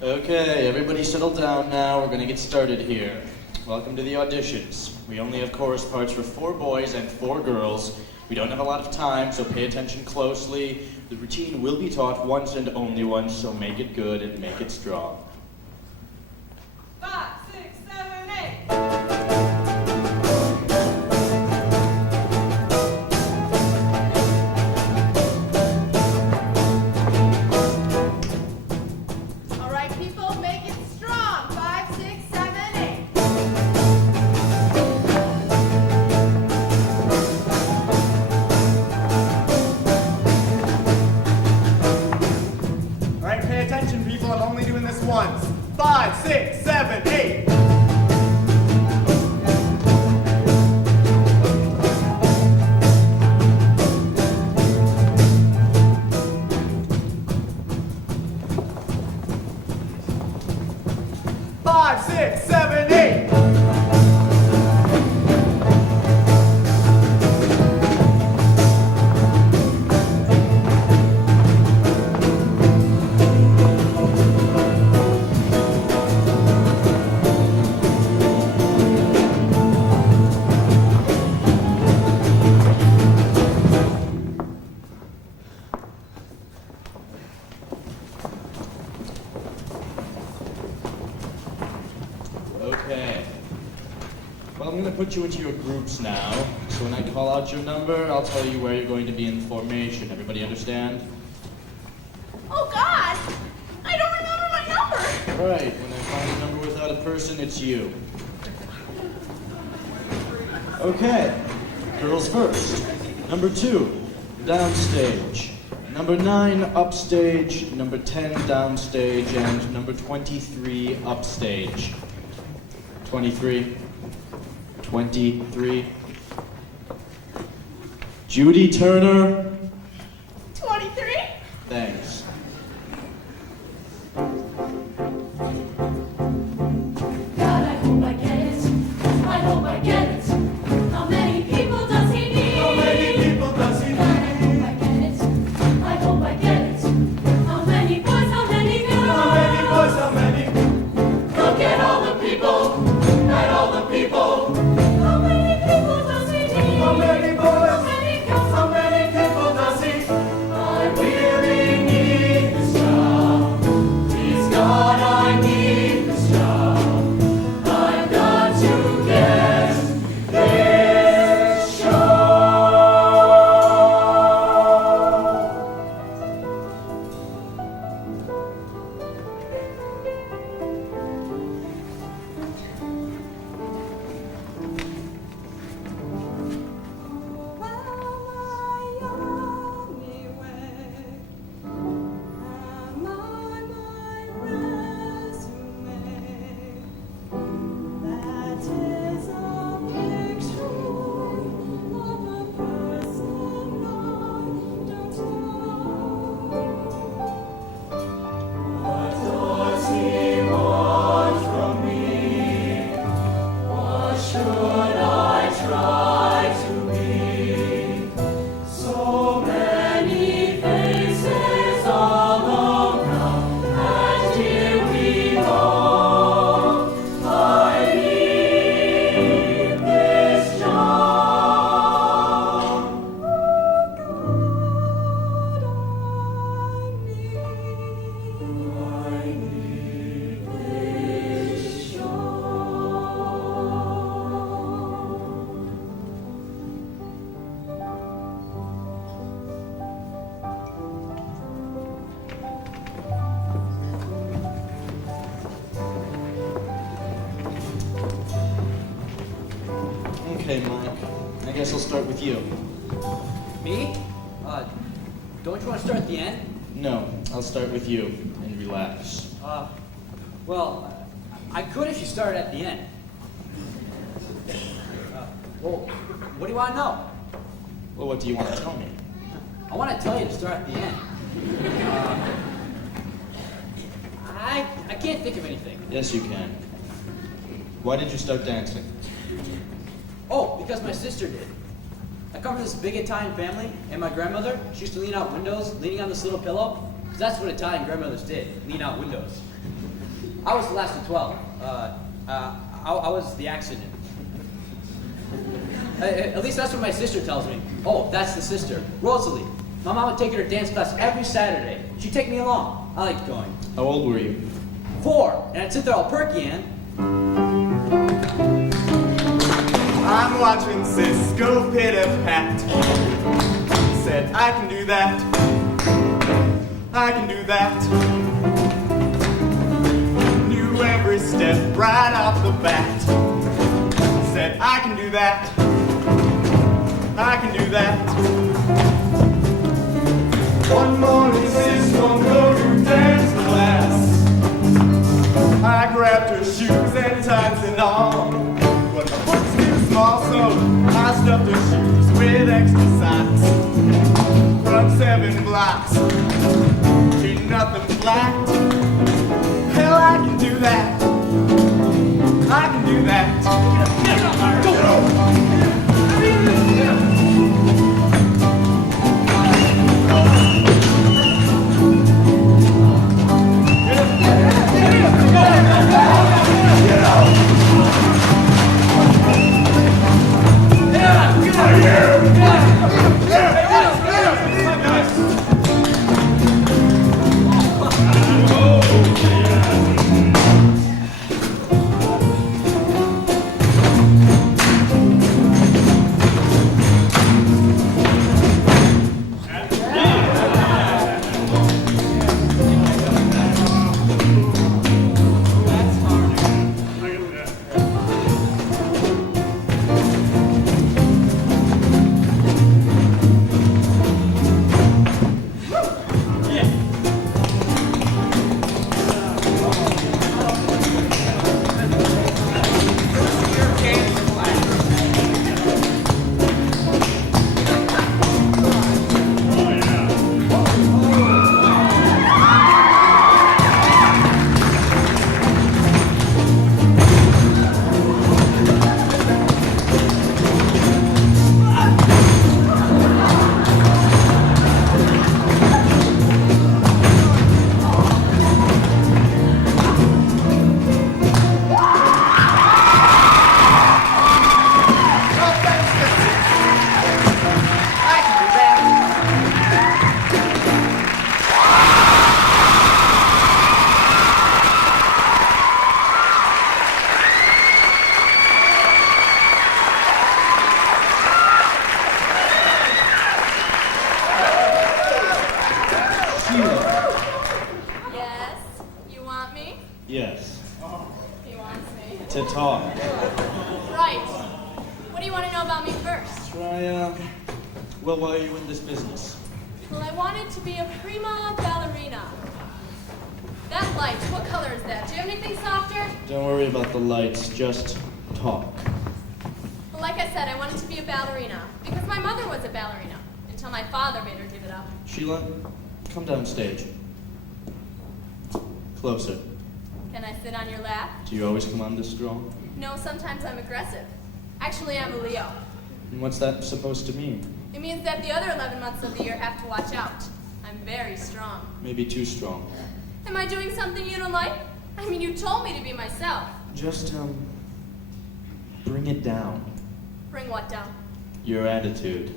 Okay, everybody settle down now. We're going to get started here. Welcome to the auditions. We only have chorus parts for 4 boys and 4 girls. We don't have a lot of time, so pay attention closely. The routine will be taught once and only once, so make it good and make it strong. 5, 6, 7, 8. All right, people, make it strong. 5, 6, 7, 8. All right, pay attention, people. I'm only doing this once. 5, 6, 7, 8. Five, six, seven, eight. Okay. Well, I'm going to put you into your groups now. So when I call out your number, I'll tell you where you're going to be in formation. Everybody understand? Oh, God! I don't remember my number! All right. When I find a number without a person, it's you. Okay. Girls first. Number 2, downstage. Number 9, upstage. Number 10, downstage. And number 23, upstage. 23. 23. Judy Turner. 23? Thanks. God, I hope I get it. I hope I get it. How many people does he need? How many people does he God, I hope need? I get it. I hope I get it. How many boys? How many girls? How many boys? How many? Look at all the people. At all the people. How many people does he need? How many boys? How many girls? How many people does he? I really need this job. Please God, I need this job. I've got to get this show. What does he want from me? What should I try to be? So many faces all around, and here we go. I need this job. I need this Okay, Mike. I guess I'll start with you. Me? Don't you want to start at the end? No, I'll start with you and relax. Well, I could if you started at the end. Well, what do you want to know? Well, what do you want to tell me? I want to tell you to start at the end. I can't think of anything. Yes, you can. Why did you start dancing? Oh, because my sister did. I come from this big Italian family, and my grandmother, she used to lean out windows, leaning on this little pillow, 'Cause that's what Italian grandmothers did, lean out windows. I was the last of 12. I was the accident. At least that's what my sister tells me. Oh, that's the sister, Rosalie. My mom would take her to dance class every Saturday. She'd take me along. I liked going. How old were you? 4, and I'd sit there all perky, and I'm watching Cisco pitter-pat. Said, I can do that. I can do that. Knew every step right off the bat. Said, I can do that. I can do that. One morning, Cisco go to dance class. I grabbed her shoes and tights and all. But the foot's too small, so I stuffed her shoes with extra socks. From 7 blocks to nothing flat. Hell, I can do that. I can do that. Go! Yes. He wants me. To talk. Right. What do you want to know about me first? Well, why are you in this business? Well, I wanted to be a prima ballerina. That light, what color is that? Do you have anything softer? Don't worry about the lights, just talk. Well, like I said, I wanted to be a ballerina because my mother was a ballerina until my father made her give it up. Sheila, come downstage. Closer. Can I sit on your lap? Do you always come on this strong? No, sometimes I'm aggressive. Actually, I'm a Leo. And what's that supposed to mean? It means that the other 11 months of the year have to watch out. I'm very strong. Maybe too strong. Am I doing something you don't like? I mean, you told me to be myself. Just, bring it down. Bring what down? Your attitude.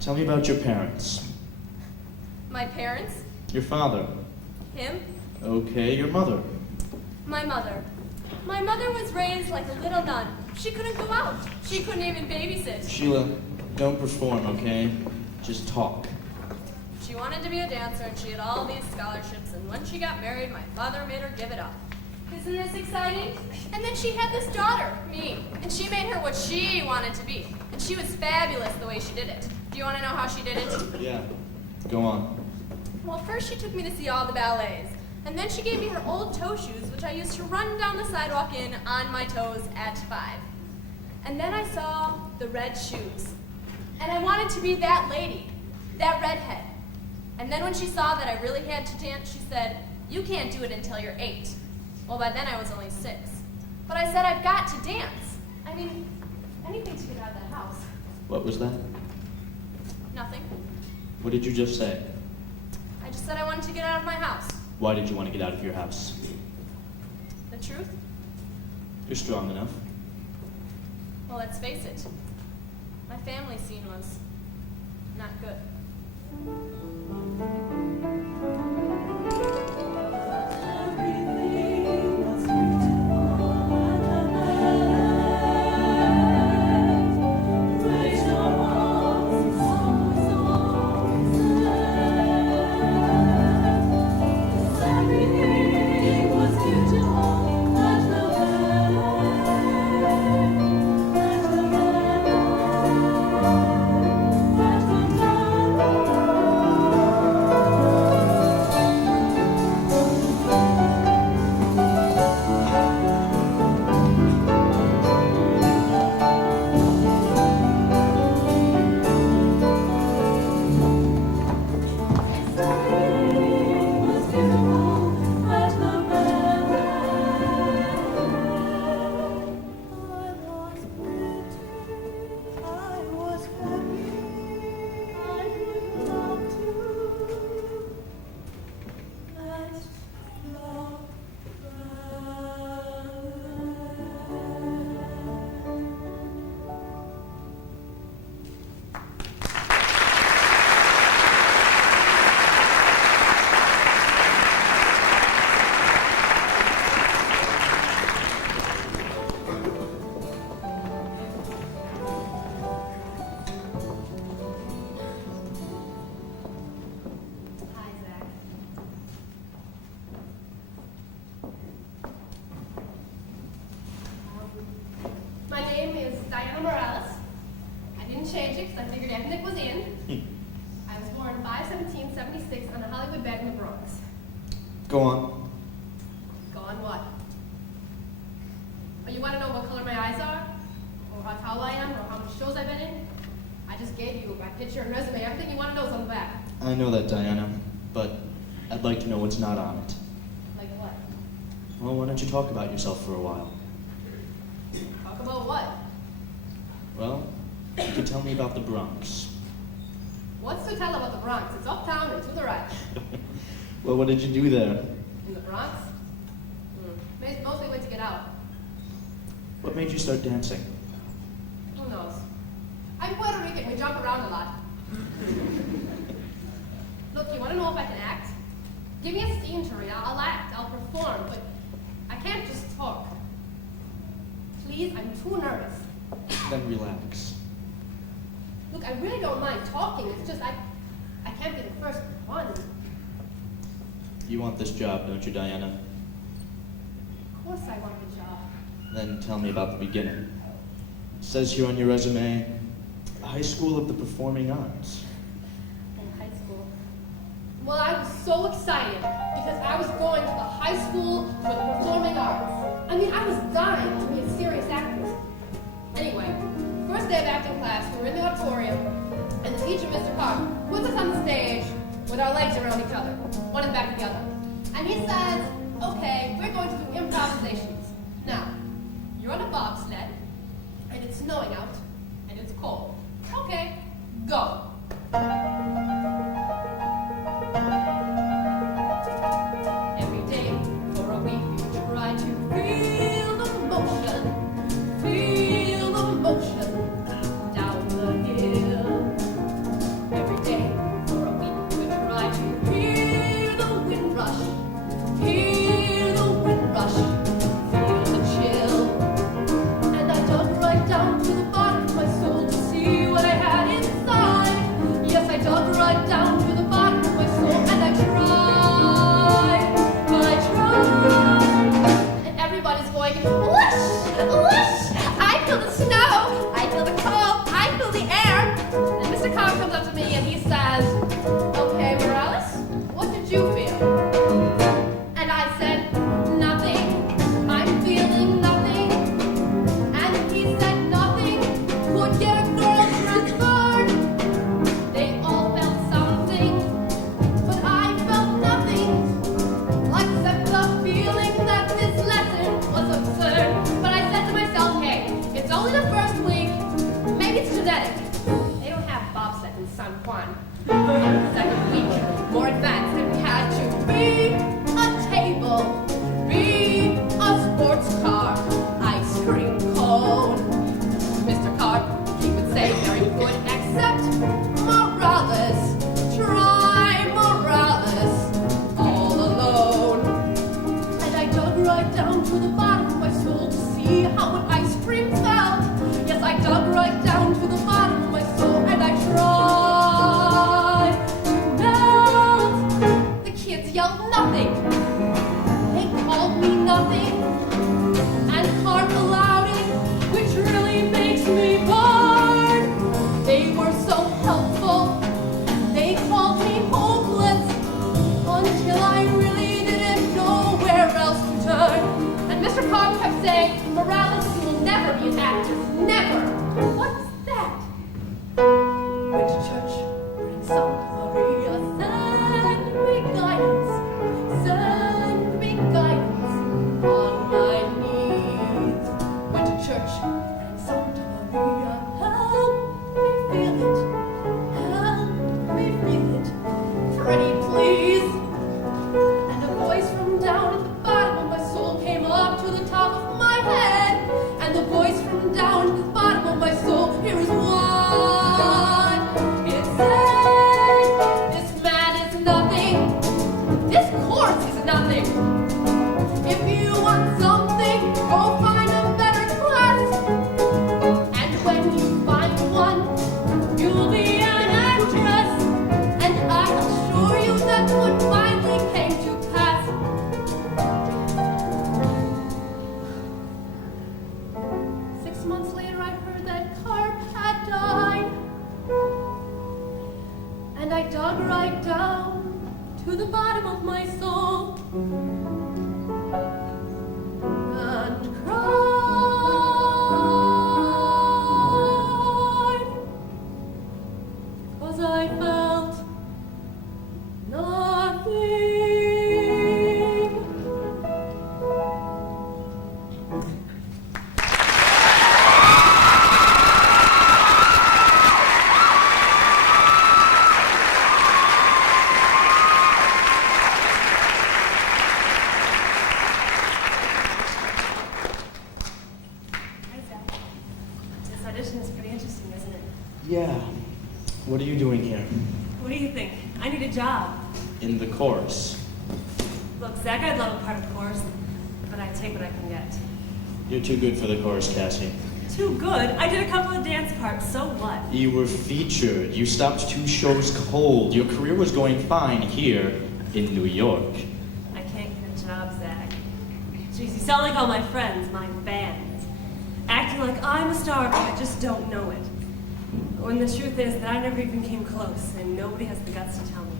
Tell me about your parents. My parents? Your father. Him? Okay, your mother. My mother. My mother was raised like a little nun. She couldn't go out. She couldn't even babysit. Sheila, don't perform, okay? Just talk. She wanted to be a dancer and she had all these scholarships, and when she got married, my father made her give it up. Isn't this exciting? And then she had this daughter, me, and she made her what she wanted to be. And she was fabulous the way she did it. Do you want to know how she did it? Yeah, go on. Well, first she took me to see all the ballets, and then she gave me her old toe shoes, which I used to run down the sidewalk in on my toes at 5. And then I saw the red shoes, and I wanted to be that lady, that redhead. And then when she saw that I really had to dance, she said, "You can't do it until you're 8. Well, by then I was only 6. But I said, I've got to dance. I mean, anything to get out of the house. What was that? Nothing. What did you just say? I just said I wanted to get out of my house. Why did you want to get out of your house? The truth? You're strong enough. Well, let's face it. My family scene was not good. My name is Diana Morales. I didn't change it because I figured ethnic was in. I was born 5/17/76 on a Hollywood bed in the Bronx. Go on. Go on what? Oh, you want to know what color my eyes are? Or how tall I am? Or how many shows I've been in? I just gave you my picture and resume. Everything you want to know is on the back. I know that, Diana, but I'd like to know what's not on it. Like what? Well, why don't you talk about yourself for a while? Talk about what? Well, you could tell me about the Bronx. What's to tell about the Bronx? It's uptown and to the right. Well, what did you do there? In the Bronx? Mostly wait to get out. What made you start dancing? Who knows? I'm Puerto Rican. We jump around a lot. Look, you want to know if I can act? Give me a scene to read. I'll act. I'll perform. But I can't just talk. Please, I'm too nervous. Then relax. Look, I really don't mind talking. It's just I can't be the first one. You want this job, don't you, Diana? Of course I want the job. Then tell me about the beginning. It says here on your resume, High School of the Performing Arts. In high school. Well, I was so excited because I was going to the high school for the performing arts. I mean, I was dying to be a serious actress. Anyway, first day of acting class, we were in the auditorium, and the teacher, Mr. Carr, puts us on the stage with our legs around each other, one in back of the other. And he says, okay, we're going to do improvisations. Now, you're on a bobsled, and it's snowing out, and it's cold. Okay, go. Every day for a week you try to feel the motion down the hill. Every day for a week you try to hear the wind rush, feel the chill. And I dug right down to the bottom of my soul to see what I had inside. Yes, I dug right down to the bottom of my soul, and I tried. And everybody's going, whoosh, whoosh. I feel the snow, I feel the cold, I feel the air. And Mr. Carr comes up to me and he says, okay, Morales, what did you feel? And I said, nothing, I'm feeling nothing. And he said nothing could get a girl transferred. They all felt some say, Morales, you will never be an actor. Never. What's that? Went to church, praying Santa Maria, send me guidance, send me guidance on my knees. Went to church, praying Santa Maria, help me feel it, help me feel it. Pretty please. And a voice from down at the bottom of my soul came up to the top of my head. And the voice from down at the bottom of my soul, here is what it said. This man is nothing. This course is nothing. If you want something, go find a better class. And when you find one, you'll be an actress. And I assure you that's what finally came to pass. 6 months later, I heard that Carp had died. And I dug right down to the bottom of my soul and cried, 'cause I felt nothing. Hi, Zach. This audition is pretty interesting, isn't it? Yeah. What are you doing here? What do you think? I need a job. In the chorus. Look, Zach, I'd love a part of chorus, but I take what I can get. You're too good for the chorus, Cassie. Too good? I did a couple of dance parts, so what? You were featured. You stopped 2 shows cold. Your career was going fine here in New York. I can't get a job, Zach. Jeez, you sound like all my friends, my fans. Acting like I'm a star, but I just don't know it. When the truth is that I never even came close, and nobody has the guts to tell me.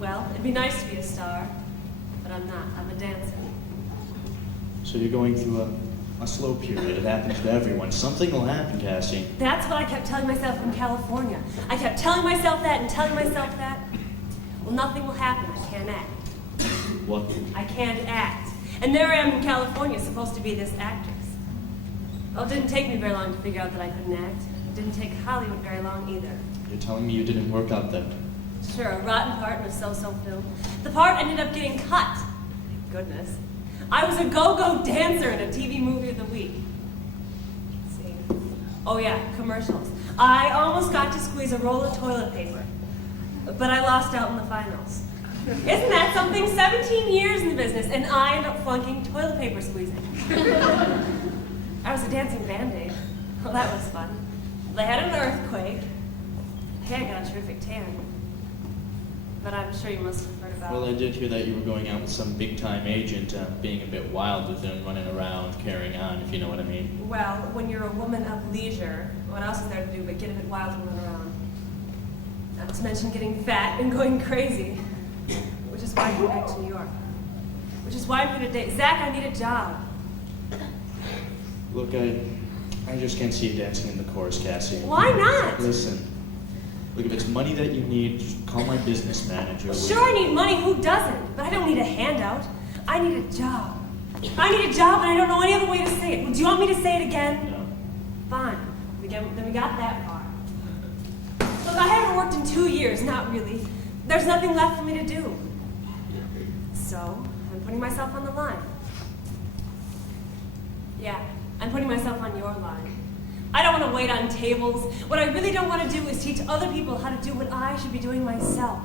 Well, it'd be nice to be a star, but I'm not. I'm a dancer. So you're going through a slow period. It happens to everyone. Something will happen, Cassie. That's what I kept telling myself in California. I kept telling myself that and telling myself that. Well, nothing will happen. I can't act. What? I can't act. And there I am in California, supposed to be this actress. Well, it didn't take me very long to figure out that I couldn't act. It didn't take Hollywood very long either. You're telling me you didn't work out then? Sure, a rotten part in a so-so film. The part ended up getting cut. Thank goodness. I was a go-go dancer in a TV movie of the week. Let's see. Oh yeah, commercials. I almost got to squeeze a roll of toilet paper, but I lost out in the finals. Isn't that something? 17 years in the business, and I ended up flunking toilet paper squeezing. I was a dancing Band-Aid. Well, that was fun. They had an earthquake. Hey, I got a terrific tan. But I'm sure you must have heard about Well, I did hear that you were going out with some big-time agent, being a bit wild with him, running around, carrying on, if you know what I mean. Well, when you're a woman of leisure, what else is there to do but get a bit wild and run around? Not to mention getting fat and going crazy. Which is why I came back to New York. Which is why I'm here today. Zach, I need a job. Look, I just can't see you dancing in the chorus, Cassie. Why not? Listen. Look, if it's money that you need, just call my business manager. Sure, I need money. Who doesn't? But I don't need a handout. I need a job. I need a job, and I don't know any other way to say it. Do you want me to say it again? No. Fine. Then we got that far. Look, I haven't worked in 2 years. Not really. There's nothing left for me to do. So, I'm putting myself on the line. Yeah, I'm putting myself on your line. I don't want to wait on tables. What I really don't want to do is teach other people how to do what I should be doing myself.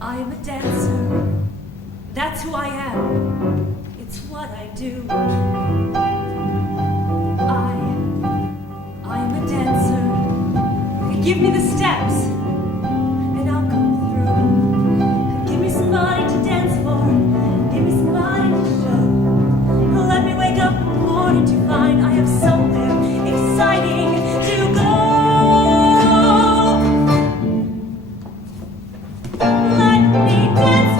I am a dancer. That's who I am. It's what I do. I am a dancer. Give me the steps, and I'll come through. Give me somebody to dance for. Give me somebody to show. Let me wake up in the morning to find I have somewhere exciting to go. Let me dance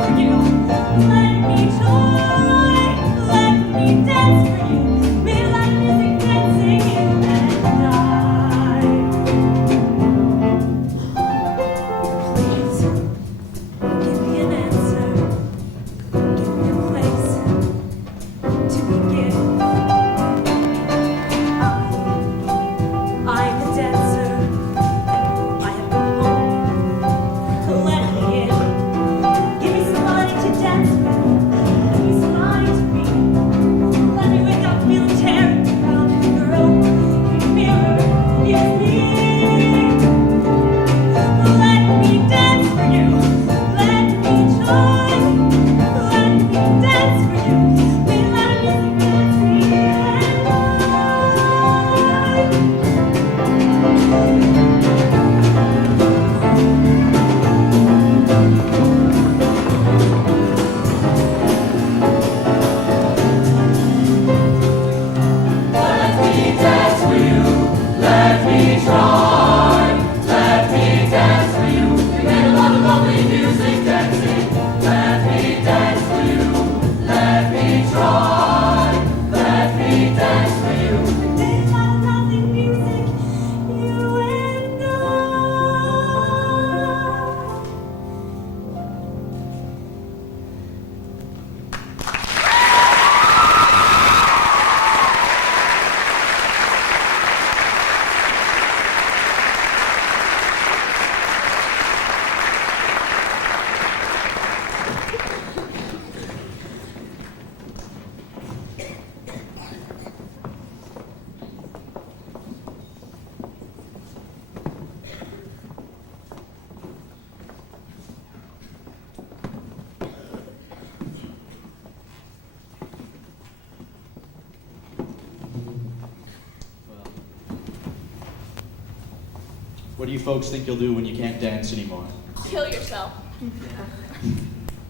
What do you folks think you'll do when you can't dance anymore? Kill yourself.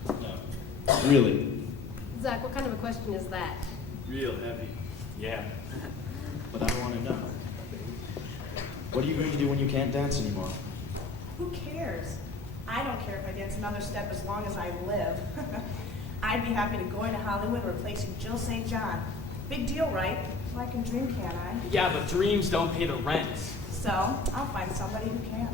No. Really? Zach, what kind of a question is that? Real heavy. Yeah. But I want to know. What are you going to do when you can't dance anymore? Who cares? I don't care if I dance another step as long as I live. I'd be happy to go into Hollywood replacing Jill St. John. Big deal, right? So I can dream, can't I? Yeah, but dreams don't pay the rent. So, I'll find somebody who can.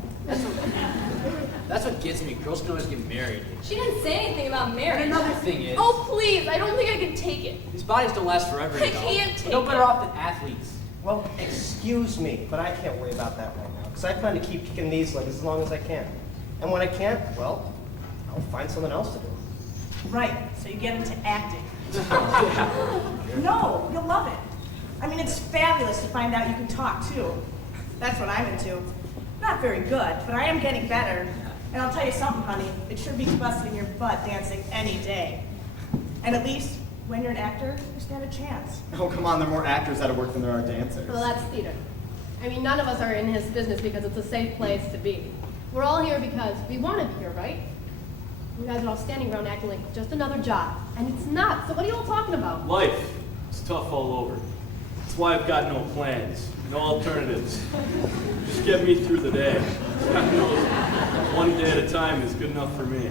That's what gets me. Girls can always get married. She didn't say anything about marriage. And another thing is, Oh, please, I don't think I can take it. these bodies don't last forever. I you know. can't take No better it. off than athletes. Well, excuse me, but I can't worry about that right now, because I plan to keep kicking these legs as long as I can. And when I can't, well, I'll find something else to do. Right, so you get into acting. No, you'll love it. I mean, it's fabulous to find out you can talk, too. That's what I'm into. Not very good, but I am getting better. And I'll tell you something, honey, it sure beats busting your butt dancing any day. And at least, when you're an actor, you stand a chance. Oh, come on, there are more actors out of work than there are dancers. Well, that's theater. I mean, none of us are in his business because it's a safe place to be. We're all here because we want to be here, right? You guys are all standing around acting like just another job. And it's not. So what are you all talking about? Life is tough all over. That's why I've got no plans, no alternatives. Just get me through the day. God knows, one day at a time is good enough for me.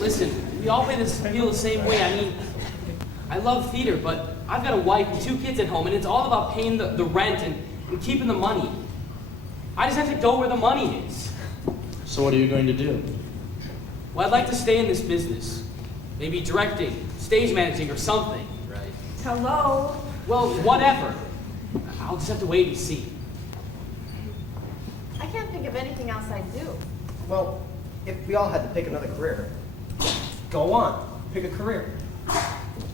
Listen, we all feel the same way. I mean, I love theater, but I've got a wife and 2 kids at home, and it's all about paying the rent and keeping the money. I just have to go where the money is. So what are you going to do? Well, I'd like to stay in this business. Maybe directing, stage managing, or something. Right. Hello? Well, whatever. I'll just have to wait and see. I can't think of anything else I'd do. Well, if we all had to pick another career, go on, pick a career.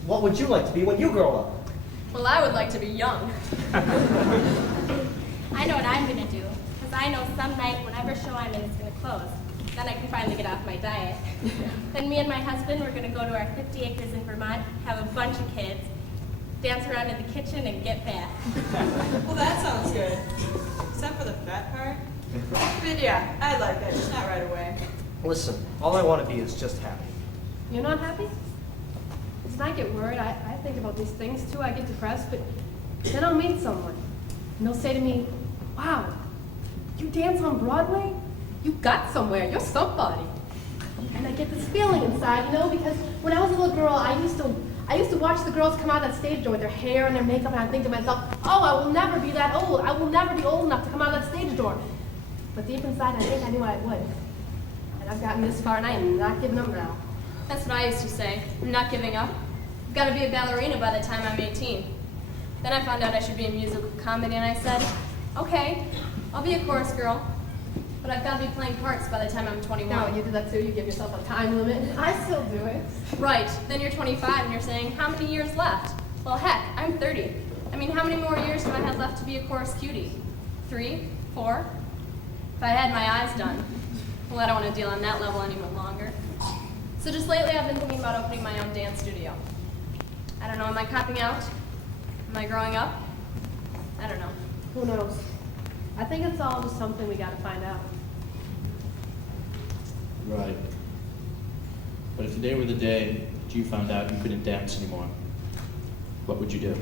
What would you like to be when you grow up? Well, I would like to be young. I know what I'm gonna do, because I know some night whatever show I'm in is gonna close. Then I can finally get off my diet. Then me and my husband, we're gonna go to our 50 acres in Vermont, have a bunch of kids, dance around in the kitchen, and get fat. Well, that sounds good. Except for the fat part. But yeah, I like that, just not right away. Listen, all I want to be is just happy. You're not happy? Listen, I get worried. I think about these things too. I get depressed, but then I'll meet someone. And they'll say to me, wow, you dance on Broadway? You got somewhere. You're somebody. And I get this feeling inside, you know, because when I was a little girl, I used to watch the girls come out on stage door with their hair and their makeup, and I think to myself, oh, I will never be that old. I will never be old enough to come out that stage door. But deep inside, I think I knew I would. And I've gotten this far, and I am not giving up now. That's what I used to say. I'm not giving up. I've got to be a ballerina by the time I'm 18. Then I found out I should be in musical comedy, and I said, okay, I'll be a chorus girl, but I've got to be playing parts by the time I'm 21. No, you do that too. You give yourself a time limit. I still do it. Right. Then you're 25, and you're saying, how many years left? Well, heck, I'm 30. I mean, how many more years do I have left to be a chorus cutie? 3? 4? If I had my eyes done. Well, I don't want to deal on that level any longer. So just lately, I've been thinking about opening my own dance studio. I don't know, am I copping out? Am I growing up? I don't know. Who knows? I think it's all just something we gotta find out. Right. But if today were the day that you found out you couldn't dance anymore, what would you do?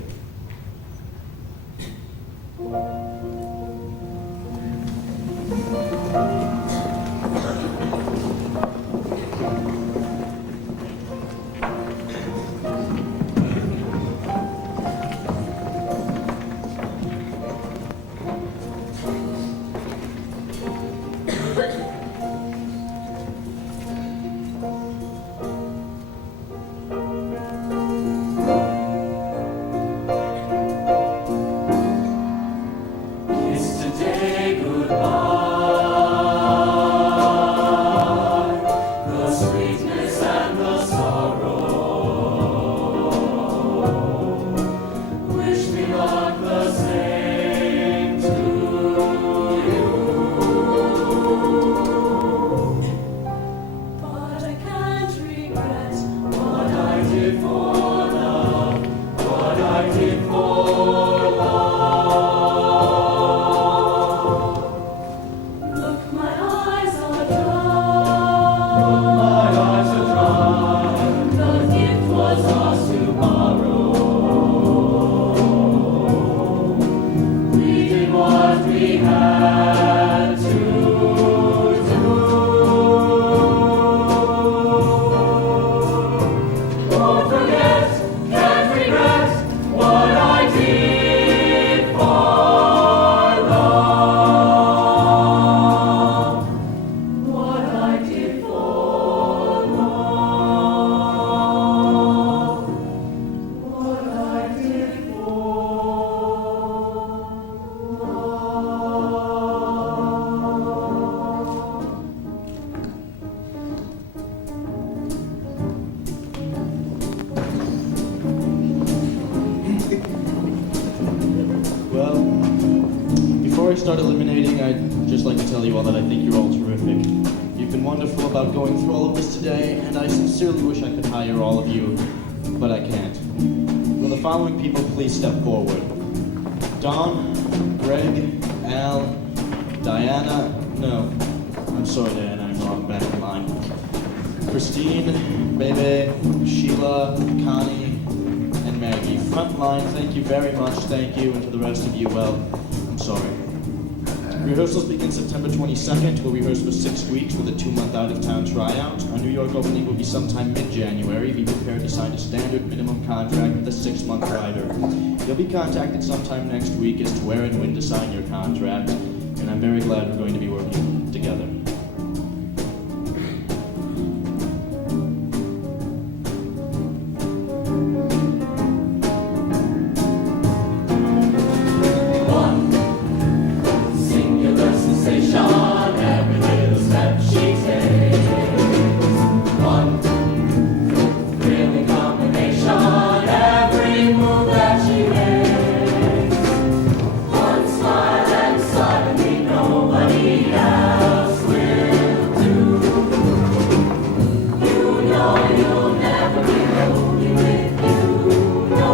we had to do. Won't forget, can't regret what I did for love. What I did for love. What I did for Well, before I start eliminating, I'd just like to tell you all that I think you're all terrific. You've been wonderful about going through all of this today, and I sincerely wish I could hire all of you, but I can't. Will the following people please step forward? Don, Greg, Al, Diana, no, I'm sorry Diana, I'm wrong, back in line. Christine, Bebe, Sheila, Connie, and Maggie. Front line, thank you very much, thank you, and to the rest of you, well, I'm sorry. Rehearsals begin September 22nd. We'll rehearse for 6 weeks with a 2-month out-of-town tryout. Our New York opening will be sometime mid-January. Be prepared to sign a standard minimum contract with a 6-month rider. You'll be contacted sometime next week as to where and when to sign your contract, and I'm very glad we're going to be working together. singular sensation, every little step she takes. One thrilling combination, every move that she makes. One smile and suddenly nobody else will do. You know you'll never be lonely with you. No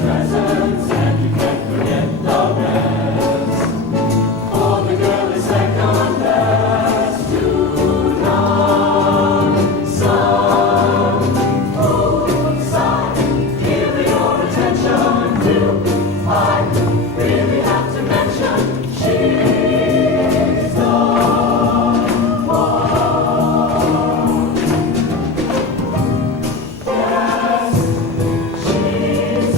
presents and you can't forget the rest. For the girl is second best to none. Some side, give your attention to. I really have to mention she's the one. Yes, she's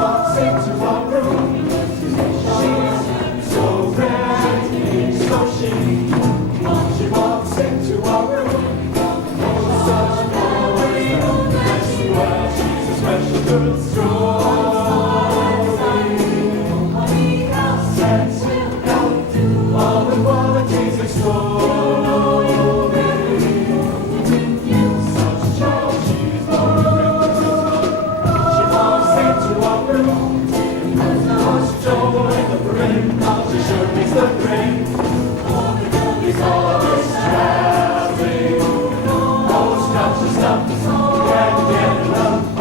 walks into our room. She's so pretty, so chic. She walks into our room. Oh, such a boy, and she wears. She's a special girl, strong. Nobody else says will help do all the qualities extraordinary. Such a child, she's born. She walks into our room. Most joy in the brain, how she sure makes the brain. He's always traveling. Those cups of stuff can't get enough.